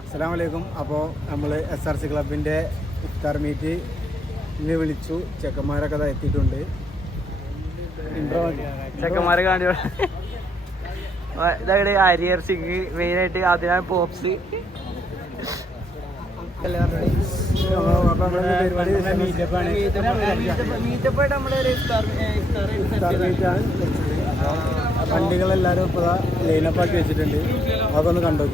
അസ്സലാമലൈക്കും. അപ്പോൾ നമ്മൾ SRC ക്ലബിൻ്റെ ഇഫ്താർ മീറ്റ് ഇന്ന് വിളിച്ചു. ചെക്കന്മാരൊക്കെ അത് എത്തിയിട്ടുണ്ട്. ചെക്കന്മാരെ കാണി ഇതായിട്ട് അരിയർച്ചിക്ക് മെയിനായിട്ട് അതിനാണ് പോപ്സ്. വണ്ടികളെല്ലാവരും ഇപ്പോൾ ലൈനപ്പാക്കി വെച്ചിട്ടുണ്ട്. അതൊക്കെ ഒന്ന് കണ്ടു.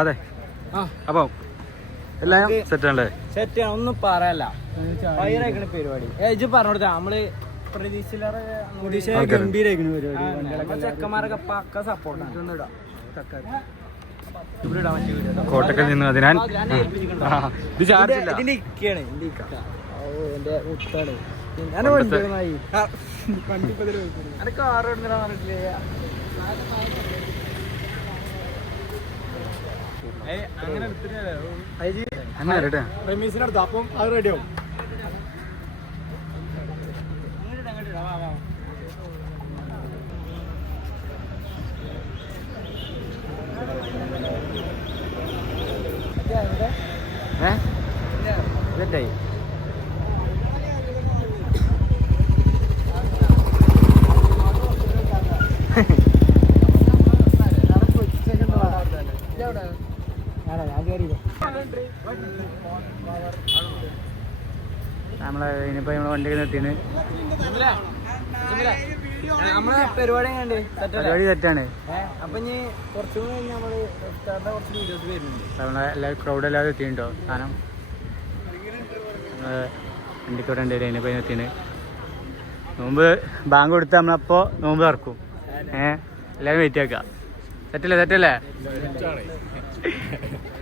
അതെ അപ്പൊ എല്ലാം സെറ്റ് ആണല്ലേ? സെറ്റ് ആണ്, ഒന്നും പറയല്ല. പരിപാടി ഏജ് പറഞ്ഞോടുത്ത നമ്മള് ഗംഭീരായിരിക്കുന്നു പരിപാടി. ചെക്കന്മാരൊക്കെ പക്ക സപ്പോർട്ടാണ്. കോട്ടക്കൽ നിന്ന് അതിനാൽ ഇത് ചാർജ് ഇല്ല. ഇതിന്റെ ഇക്കയാണ് എന്റെ മുത്താണ്. റമീസിനടുത്ത് അപ്പം അത് റെഡിയാവും. ഇതെറ്റായി നമ്മളെ ഇനിയിപ്പോ നമ്മളെ വണ്ടിയൊക്കെ നിർത്തിയാണ്. നമ്മളെ പരിപാടി കണ്ട് പരിപാടി തെറ്റാണ്. അപ്പൊ ഇനി കുറച്ചുകൂടി കഴിഞ്ഞ് നമ്മള് കുറച്ച് വീഡിയോസ് വരുന്നുണ്ട്. നമ്മളെ എല്ലാവരും ക്രൗഡ് എല്ലാവരും എത്തിയിട്ടുണ്ടോ? സാധനം വണ്ടിക്കോടെ ഉണ്ട്. ഇനിയിപ്പോ നിർത്തിയാണ്. നോമ്പ് ബാങ്ക് കൊടുത്ത് നമ്മളപ്പോ നോമ്പ് തുറക്കും. എല്ലാവരും വെയിറ്റ് ആക്കാം. സെറ്റല്ലേ?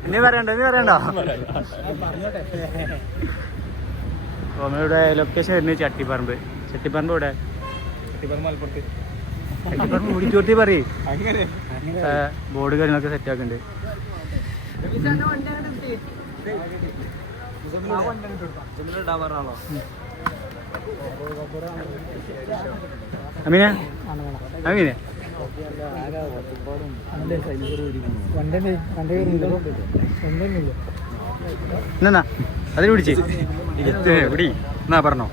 ഇനി പറയണ്ടോ? നമ്മളിവിടെ ലൊക്കേഷൻ വരുന്നത് ചട്ടിപ്പറമ്പ്. ഇവിടെ ചട്ടിപ്പറമ്പ് ഓടിച്ചോട്ടി പറയും. ബോർഡ് കാര്യങ്ങളൊക്കെ സെറ്റ് ആക്കുന്നുണ്ട്. അമീനെ എന്നാ അതിൽ പിടിച്ച് പിടി എന്നാ പറഞ്ഞോ?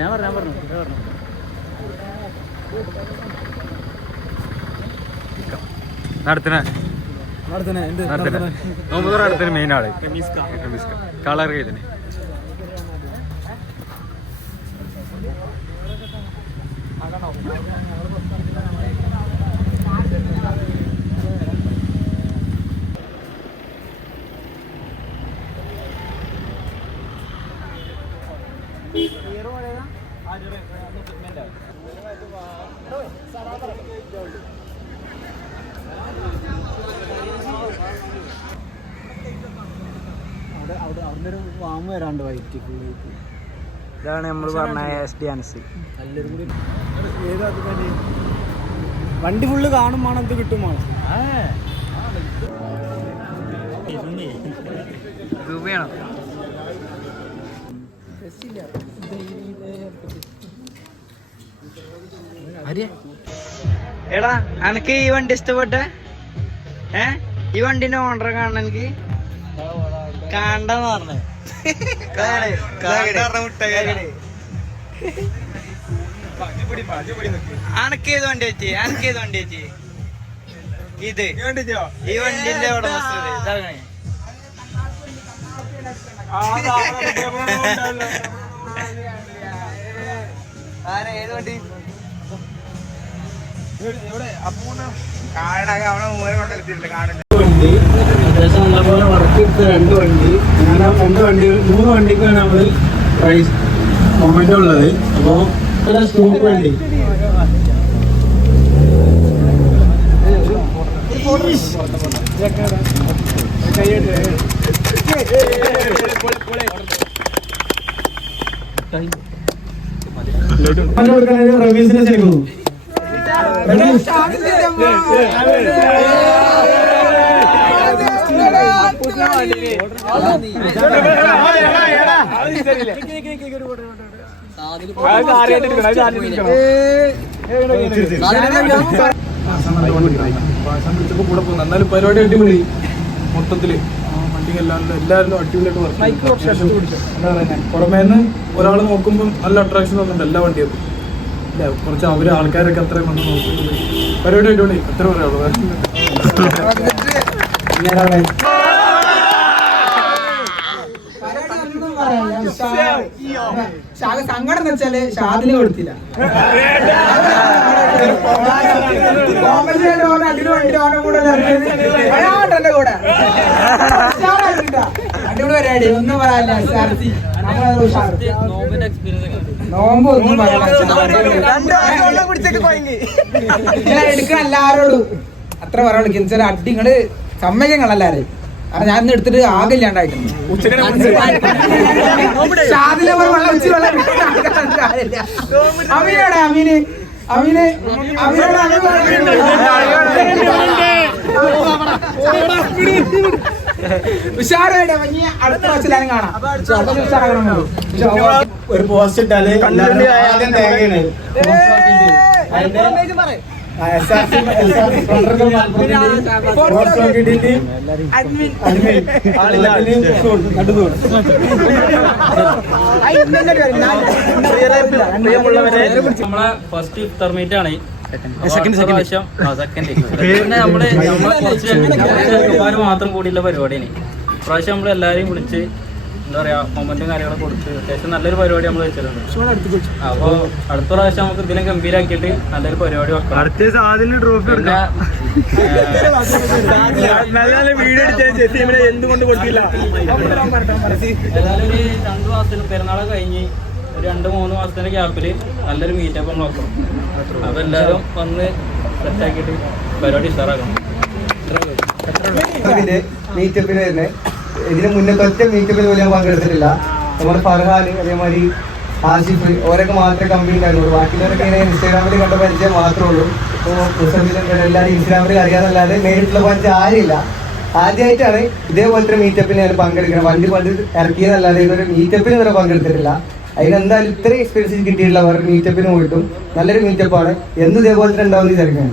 ഞാൻ പറഞ്ഞു നടത്തണ അടുത്തിന് മെയിൻ ആള് കളർ ചെയ്തന്നെ. അവിടുന്നൊരു വാമ് വരാണ്ട് വൈറ്റ്. ഇതാണ് നമ്മൾ പറഞ്ഞ ഡാൻസ്. വണ്ടി ഫുള്ള് കാണും വേണം, ഇത് കിട്ടും വേണം. രൂപയാണോ? എടാ അനക്ക് ഈ വണ്ടി ഇഷ്ടപ്പെട്ടെ? ഈ വണ്ടിന്റെ ഓണറെ കാണണം. എനിക്ക് കണ്ടെന്ന് പറഞ്ഞേ. അനക്കേത് വണ്ടി വെച്ചി? ഇത് ഈ വണ്ടിന്റെ ഉടമസ്ഥത ഇതാകണേ. ഏത് വണ്ടി? അത്യാവശ്യം നല്ലപോലെ വർക്കെടുത്ത 2 വണ്ടി. ഞാൻ 3 വണ്ടിക്കാണ് നമ്മള് പ്രൈസ് മൊമെന്റ് ഉള്ളത്. അപ്പോൾ സ്കൂപ്പ് വണ്ടി റമീസിനെ ചെയ്യുന്നു. കൂടെ പോകുന്നു. എന്നാലും പരിപാടി അടിപൊളി മൊത്തത്തില്. വണ്ടിക്ക് എല്ലാവരും അടിപൊളിയായിട്ട് വർക്ക്. പുറമേന്ന് ഒരാൾ നോക്കുമ്പോൾ നല്ല അട്രാക്ഷൻ തോന്നുന്നുണ്ട് എല്ലാ വണ്ടിയും. ഇല്ല കുറച്ച് അവര് ആൾക്കാരൊക്കെ അത്രയും വന്ന് നോക്കുന്നത് പരിപാടി അടിപൊളി. എത്ര പറയാനുള്ളൂ. സങ്കടം എന്ന് വെച്ചാല് ഷാദിന് കൊടുത്തില്ല. അടിപൊളി പരിപാടി ഒന്നും പറയാനില്ല. നോമ്പ് ഒന്നും എടുക്കാൻ എല്ലാരോടും അത്ര പറയുള്ളൂ. ചില അടിങ്ങള് സമ്മതിങ്ങളെല്ലാരും. ഞാൻ ഇന്ന് എടുത്തിട്ട് ആകില്ലാണ്ടായിട്ടുണ്ട്. അമീനോടെ അമീന് അമീന് അമീനോട് ഉഷാറായിട്ട് ഇനി അടുത്ത വർഷത്തിലും കാണാം. ഒരു പോസ്റ്റ് ഇട്ടാല് നമ്മളെ ഫസ്റ്റ് ഇഫ്താർ മീറ്റ് ആണ്. പിന്നെ നമ്മള് കുറച്ച് മാത്രം കൂടിയുള്ള പരിപാടിയാണ്. ഇപ്രാവശ്യം നമ്മൾ എല്ലാരെയും വിളിച്ച് എന്താ പറയാ മൊമെന്റും കാര്യങ്ങളൊക്കെ കൊടുത്ത് അത്യാവശ്യം നല്ലൊരു പരിപാടി നമ്മൾ വെച്ചിട്ടുണ്ട്. അപ്പൊ അടുത്ത പ്രാവശ്യം നമുക്ക് ഇതിനെ ഗംഭീരാക്കിയിട്ട് നല്ലൊരു പരിപാടി വെക്കാം. എന്തുകൊണ്ട് കൊടുക്കില്ല. ഏതായാലും ഒരു 2 മാസത്തിന് പെരുന്നാളൊക്കെ കഴിഞ്ഞ് ഒരു 2-3 മാസത്തിന്റെ ഗ്യാപ്പില് നല്ലൊരു മീറ്റപ്പ് നോക്കണം. അപ്പൊ എല്ലാരും വന്ന് സെറ്റാക്കിയിട്ട് പരിപാടി ഉഷാറാക്കണം. മീറ്റപ്പിന് തന്നെ ഇതിന് മുന്നത്തെ ഒറ്റ മീറ്റപ്പിന് പോലും ഞാൻ പങ്കെടുത്തിട്ടില്ല. നമ്മുടെ ഫർഹാൻ അതേമാതിരി ആസിഫ് ഓരൊക്കെ മാത്രമേ കമ്പനി ആയിരുന്നുള്ളൂ. ബാക്കിയുള്ളവരൊക്കെ ഇങ്ങനെ ഇൻസ്റ്റാഗ്രാമിൽ കണ്ട പരിചയം മാത്രമേ ഉള്ളൂ. ഇപ്പോൾ എല്ലാവരും ഇൻസ്റ്റാഗ്രാമിൽ അറിയാന്നല്ലാതെ നേരിട്ടുള്ള പരിചയം ആരില്ല. ആദ്യമായിട്ടാണ് ഇതേപോലത്തെ മീറ്റപ്പിന് ഞാൻ പങ്കെടുക്കണം. വണ്ടി ഇറക്കിയതല്ലാതെ ഇതൊരു മീറ്റപ്പിന് വരെ പങ്കെടുത്തിട്ടില്ല. അതിനെന്തായാലും ഇത്രയും എക്സ്പീരിയൻസ് കിട്ടിയിട്ടില്ല. വേറെ മീറ്റപ്പിന് പോയിട്ടും നല്ലൊരു മീറ്റപ്പാണ്. എന്നും ഇതേപോലത്തെ ഉണ്ടാവുന്ന വിചാരിക്കാൻ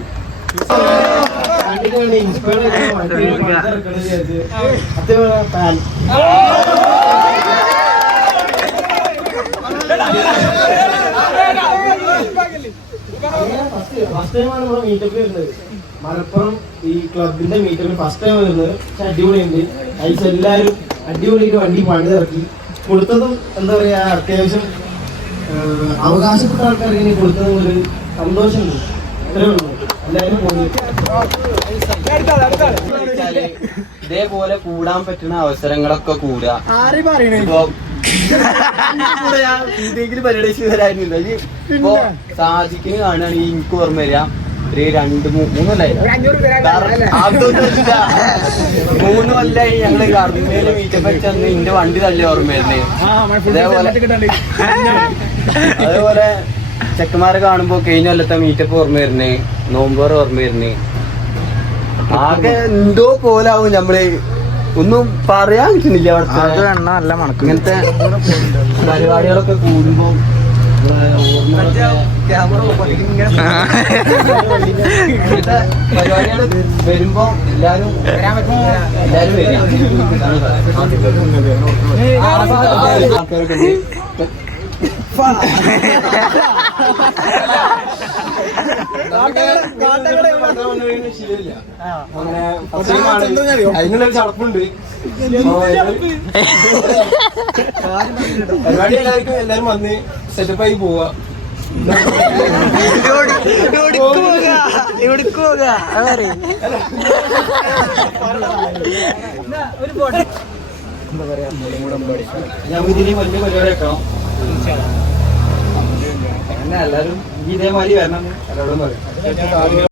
ഫസ്റ്റ് ടൈമാണ് നമ്മുടെ മീറ്റപ്പ് വരുന്നത്. മലപ്പുറം ഈ ക്ലബിന്റെ മീറ്റപ്പിൽ ഫസ്റ്റ് ടൈം വരുന്നത്. പക്ഷെ അടിപൊളിയുണ്ട്. അതിൽ എല്ലാവരും അടിപൊളിയായിട്ട് വണ്ടി പണി ഇറക്കി കൊടുത്തതും എന്താ പറയാ അത്യാവശ്യം അവകാശപ്പെട്ട ആൾക്കാർക്ക് കൊടുത്തതും ഒരു സന്തോഷമുണ്ട്. ഇത്രേ ഉള്ളൂ. എല്ലാവരും ഇതേപോലെ കൂടാൻ പറ്റുന്ന അവസരങ്ങളൊക്കെ കൂടുക. പരിപാടി വരാനില്ല. ഇപ്പൊ സാധിക്കുന്ന കാണുകയാണെങ്കിൽ എനിക്ക് ഓർമ്മ വരാം ഒരു 2-3 3 കൊല്ലായി ഞങ്ങള് കർമ്മയില് മീറ്റപ്പ് വെച്ചന്ന് എന്റെ വണ്ടി തള്ളി ഓർമ്മ വരുന്നേ. അതേപോലെ ചെക്കന്മാരെ കാണുമ്പോ കഴിഞ്ഞ കൊല്ലത്തെ മീറ്റപ്പ് ഓർമ്മ വരുന്നേ. നോമ്പോർ ഓർമ്മ വരുന്നേ. ആകെ എന്തോ പോലാവും നമ്മള്. ഒന്നും പറയാൻ പറ്റുന്നില്ല. അവിടുത്തെ ഇങ്ങനത്തെ പരിപാടികളൊക്കെ കൂടുമ്പോ പരിപാടികൾ വരുമ്പോ എല്ലാരും ആൾക്കാരൊക്കെ അതിനുള്ള ചടപ്പുണ്ട്. പരിപാടി എല്ലാരും വന്ന് സെറ്റപ്പായി പോവാ. നമുക്ക് ഇതിന് വലിയ പരിപാടി വെക്കണം. എല്ലാരും ഇതേമാതിരി വരണം. എല്ലാവരോടും പറയും.